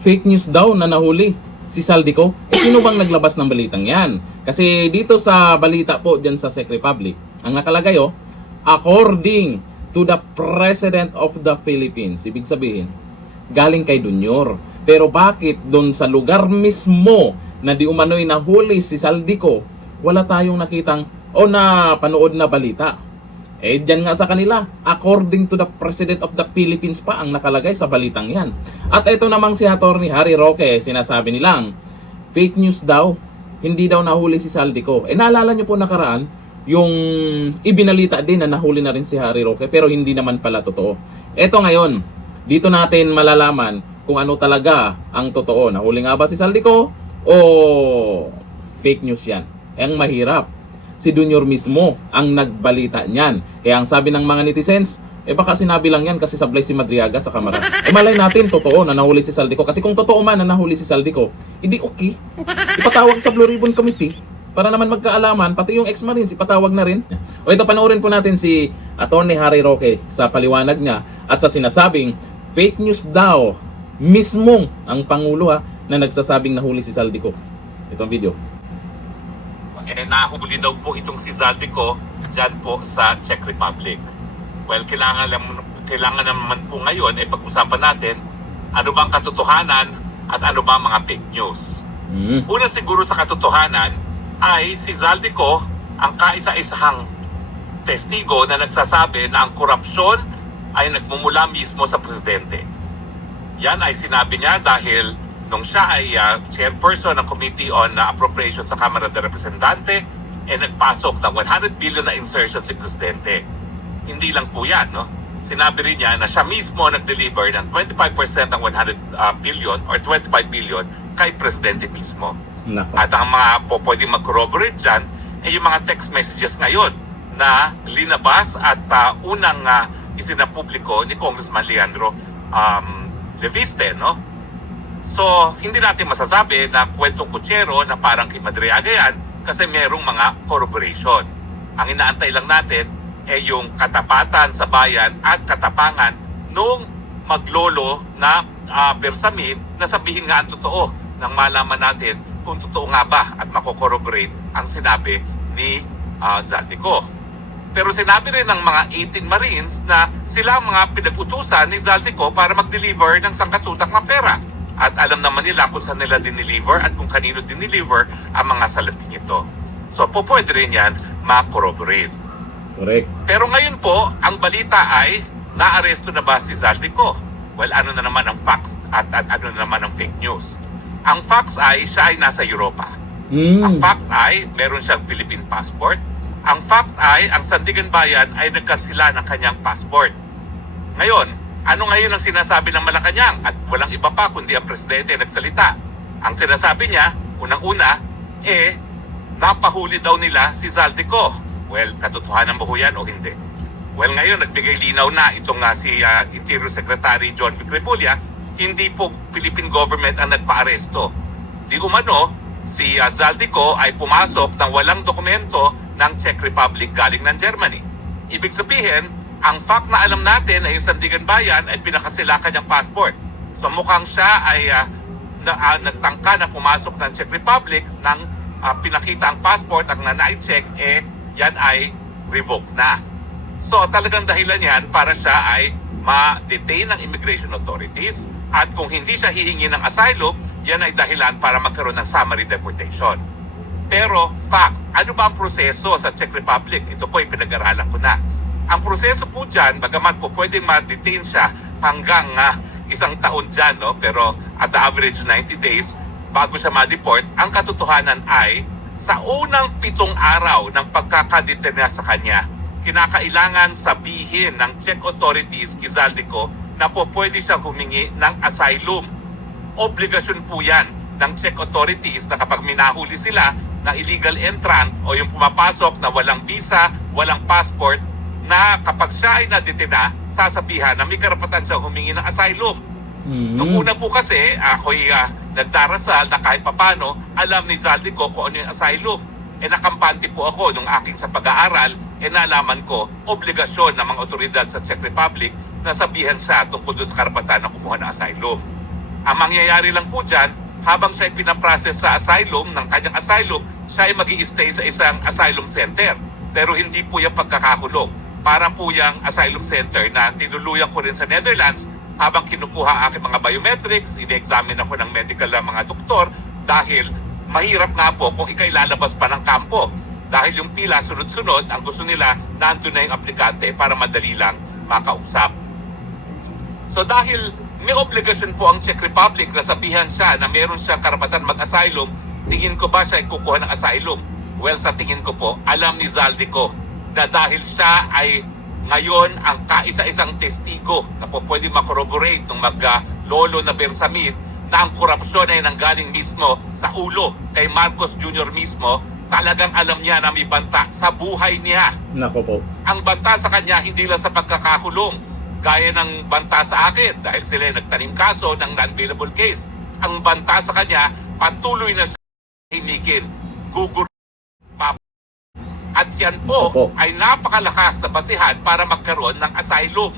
fake news daw na nahuli si Saldico. Sino bang naglabas ng balitang yan? Kasi dito sa balita po dyan sa Czech Republic, ang nakalagay according to the President of the Philippines. Ibig sabihin, galing kay Dunyor. Pero bakit doon sa lugar mismo na di umano'y nahuli si Saldico, wala tayong nakitang o na panood na balita? Dyan nga sa kanila, according to the President of the Philippines pa ang nakalagay sa balitang yan. At ito namang si Atty. Harry Roque, sinasabi nilang fake news daw, hindi daw nahuli si Saldico. Naalala nyo po nakaraan, yung ibinalita din na nahuli na rin si Harry Roque pero hindi naman pala totoo. Ito ngayon, dito natin malalaman kung ano talaga ang totoo. Nahuli nga ba si Saldico o fake news yan? Ang mahirap, si Dunyor mismo ang nagbalita niyan. Kaya ang sabi ng mga netizens, baka sinabi lang yan kasi sablay si Madriaga sa kamera. Malay natin, totoo na nahuli si Saldico. Kasi kung totoo man na nahuli si Saldico, hindi okay. Ipatawag sa Blue Ribbon Committee para naman magkaalaman, pati yung ex-marines, ipatawag na rin. O ito, panoorin po natin si Atty. Harry Roque sa paliwanag niya at sa sinasabing fake news daw mismong ang Pangulo na nagsasabing nahuli si Saldico. Ito ang video. Nahuli daw po itong si Saldico dyan po sa Czech Republic. Well, kailangan naman po ngayon pag-usapan natin ano bang katotohanan at ano bang mga fake news. Una siguro sa katotohanan ay si Saldico ang kaisa-isahang testigo na nagsasabi na ang korupsyon ay nagmumula mismo sa presidente. Yan ay sinabi niya dahil nung siya ay chairperson ng Committee on Appropriations sa Kamara de Representante, nagpasok ng 100 billion na insertion si Presidente. Hindi lang po yan, no? Sinabi rin niya na siya mismo nag-deliver ng 25% ng 100 billion or 25 billion kay Presidente mismo. Nako. At ang mga pwedeng mag-corroborate dyan ay yung mga text messages ngayon na linabas at unang isinapubliko ni Congressman Leandro Leviste, no? So, hindi natin masasabi na kwentong kutsero na parang kay Madriaga yan kasi merong mga corroboration. Ang inaantay lang natin ay yung katapatan sa bayan at katapangan nung maglolo na bersamin na sabihin nga ang totoo nang malaman natin kung totoo nga ba at mako-corroborate ang sinabi ni Saldico. Pero sinabi rin ng mga 18 Marines na sila ang mga pinag-utusan ni Saldico para mag-deliver ng sangkatutak na pera. At alam naman nila kung saan nila dineliver at kung kanino dineliver ang mga salapi nito. So pwede rin yan ma-corroborate. Correct. Pero ngayon po, ang balita ay naaresto na ba si Saldico? Well, ano na naman ang facts at ano na naman ang fake news? Ang facts ay siya ay nasa Europa. Ang fact ay meron siyang Philippine passport. Ang fact ay ang Sandigan Bayan ay nagkansila ng kanyang passport. Ngayon, ano ngayon ang sinasabi ng Malacanang? At walang iba pa kundi ang presidente nagsalita. Ang sinasabi niya, unang-una, napahuli daw nila si Saldico. Well, katotohanan ba ho yan o hindi? Well, ngayon, nagbigay linaw na itong si Interior Secretary John Vic Remulla, hindi po Philippine government ang nagpa-aresto. Di umano, si Saldico ay pumasok ng walang dokumento ng Czech Republic galing ng Germany. Ibig sabihin, ang fact na alam natin ay yung Sandigan Bayan ay pinakasila kanyang passport. So mukhang siya ay nagtangka na pumasok ng Czech Republic nang pinakita ang passport at na na-check, yan ay revoked na. So talagang dahilan yan para siya ay ma-detain ng immigration authorities at kung hindi siya hihingi ng asylum, yan ay dahilan para magkaroon ng summary deportation. Pero fact, ano ba ang proseso sa Czech Republic? Ito po yung pinag-aralan ko na. Ang proseso po dyan, bagaman po pwedeng ma-detain siya hanggang isang taon dyan, no? Pero at the average 90 days bago siya ma-deport, ang katotohanan ay sa unang 7 araw ng pagkakadetain niya sa kanya, kinakailangan sabihin ng Czech authorities kay Saldico na po pwede siya humingi ng asylum. Obligasyon po yan ng Czech authorities na kapag minahuli sila ng illegal entrant o yung pumapasok na walang visa, walang passport, na kapag siya ay nadetina, sasabihan na may karapatan siya humingi ng asylum. Nung una po kasi, ako'y nagdarasal na kahit papano, alam ni Saldico kung ano yung asylum. Nakampante po ako nung aking sa pag-aaral, nalaman ko, obligasyon ng mga otoridad sa Czech Republic na sabihan siya tungkol doon sa karapatan na kumuha ng asylum. Ang mangyayari lang po dyan, habang siya ay pinaprocess sa asylum, ng kanyang asylum, siya ay mag-i-stay sa isang asylum center. Pero hindi po yung pagkakakulong. Para po yung asylum center na tinuluyan ko rin sa Netherlands habang kinukuha ang aking mga biometrics, ini-examine ako ng medical ng mga doktor dahil mahirap nga po kung ikay lalabas pa ng kampo. Dahil yung pila sunod-sunod, ang gusto nila, nandun na yung aplikante para madali lang makausap. So dahil may obligasyon po ang Czech Republic na sabihan siya na meron siyang karapatan mag-asylum, tingin ko ba siya ay kukuha ng asylum? Well, sa tingin ko po, alam ni Zaldico na dahil siya ay ngayon ang kaisa-isang testigo na po pwede makorroborate ng mag-lolo na Bersamin na ang korupsyon ay nanggaling mismo sa ulo kay Marcos Jr. mismo, talagang alam niya na may banta sa buhay niya. Nako po. Ang banta sa kanya hindi lang sa pagkakakulong, gaya ng banta sa akin dahil sila ay nagtanim kaso ng non-bailable case. Ang banta sa kanya, patuloy na siya himikin, gugur at yan po Opo. ay napakalakas na basihan para magkaroon ng asylum.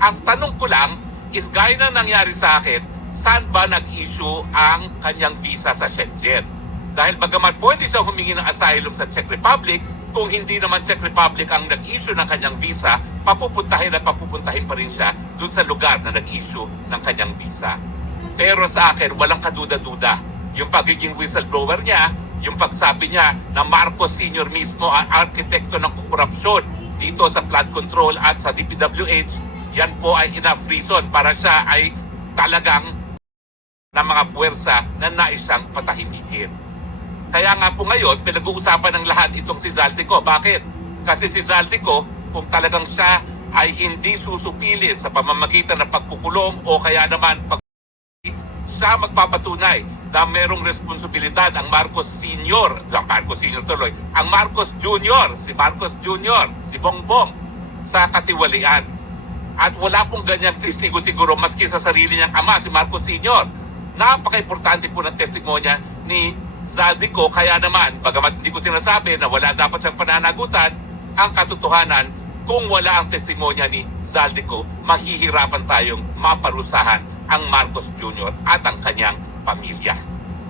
Ang tanong ko lang is gaya na nangyari sa akin, saan ba nag-issue ang kanyang visa sa Schengen? Dahil bagamat pwede siya humingi ng asylum sa Czech Republic, kung hindi naman Czech Republic ang nag-issue ng kanyang visa, papupuntahin pa rin siya dun sa lugar na nag-issue ng kanyang visa. Pero sa akin, walang kaduda-duda. Yung pagiging whistleblower niya, yung pagsabi niya na Marcos Sr. mismo ang arkitekto ng korupsyon dito sa flood control at sa DPWH, yan po ay enough reason para siya ay talagang na mga puwersa na nais siyang patahimikin. Kaya nga po ngayon, pinag-uusapan ng lahat itong si Zaldico. Bakit? Kasi si Zaldico, kung talagang siya ay hindi susupilit sa pamamagitan ng pagkukulong o kaya naman siya magpapatunay na merong responsibilidad ang Marcos Sr. Ang Marcos Jr., si Marcos Jr., si Bongbong, sa katiwalian. At wala pong ganyang testigo siguro maski sa sarili niyang ama, si Marcos Sr. Napaka-importante po ng testimonya ni Zaldico, kaya naman, bagamat hindi ko sinasabi na wala dapat siyang pananagutan, ang katotohanan, kung wala ang testimonya ni Zaldico, mahihirapan tayong maparusahan ang Marcos Jr. at ang kanyang pamilya.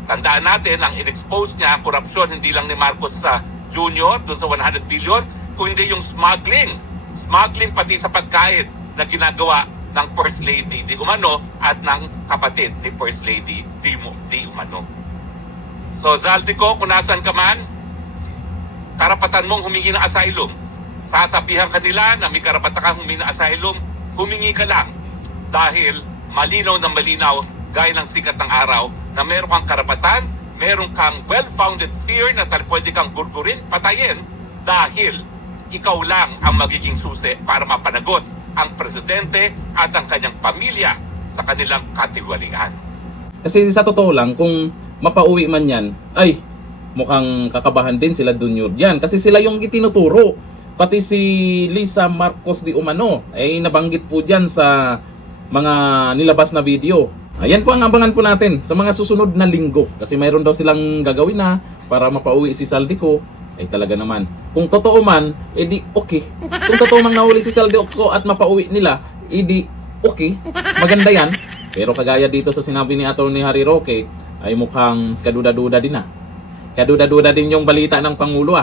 Tandaan natin, ang in-expose niya, korupsyon hindi lang ni Marcos sa Jr. doon sa 100 billion, kundi yung smuggling. Smuggling pati sa pagkain na ginagawa ng First Lady Di Umano at ng kapatid ni First Lady Di Umano. So Zaldico, kung nasan ka man, karapatan mong humingi ng asylum. Sasabihan ka nila na may karapatan kang humingi ng asylum, humingi ka lang. Dahil malinaw na malinaw, gaya ng sikat ng araw, na meron kang karapatan, meron kang well-founded fear na pwede kang gurgurin, patayin, dahil ikaw lang ang magiging susi para mapanagot ang presidente at ang kanyang pamilya sa kanilang katiwalian. Kasi sa totoo lang, kung mapauwi man yan, ay mukhang kakabahan din sila Junior yan. Kasi sila yung itinuturo. Pati si Lisa Marcos Di Umano ay nabanggit po dyan sa mga nilabas na video. Ayan po ang abangan po natin sa mga susunod na linggo. Kasi mayroon daw silang gagawin na para mapauwi si Zaldico. Ay talaga naman, kung totoo man, edi okay. Kung totoo man nahuli si Zaldico at mapauwi nila, edi okay. Maganda yan. Pero kagaya dito sa sinabi ni Atty. Harry Roque, ay mukhang kaduda-duda din na. Kaduda-duda din yung balita ng Pangulo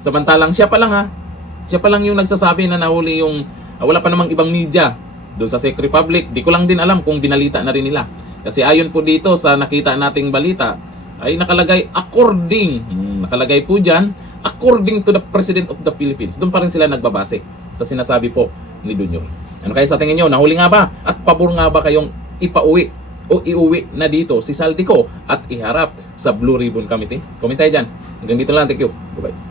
Samantalang siya pa lang siya pa lang yung nagsasabi na nahuli yung wala pa namang ibang media doon sa Czech Republic. Di ko lang din alam kung binalita na rin nila. Kasi ayon po dito sa nakita nating balita, ay nakalagay nakalagay po dyan, according to the President of the Philippines. Doon pa rin sila nagbabase sa sinasabi po ni Junior. Ano kayo sa tingin nyo? Nahuli nga ba? At pabor nga ba kayong ipauwi o iuwi na dito si Zaldico at iharap sa Blue Ribbon Committee? Comment tayo dyan. Hanggang dito lang. Thank you. Bye-bye.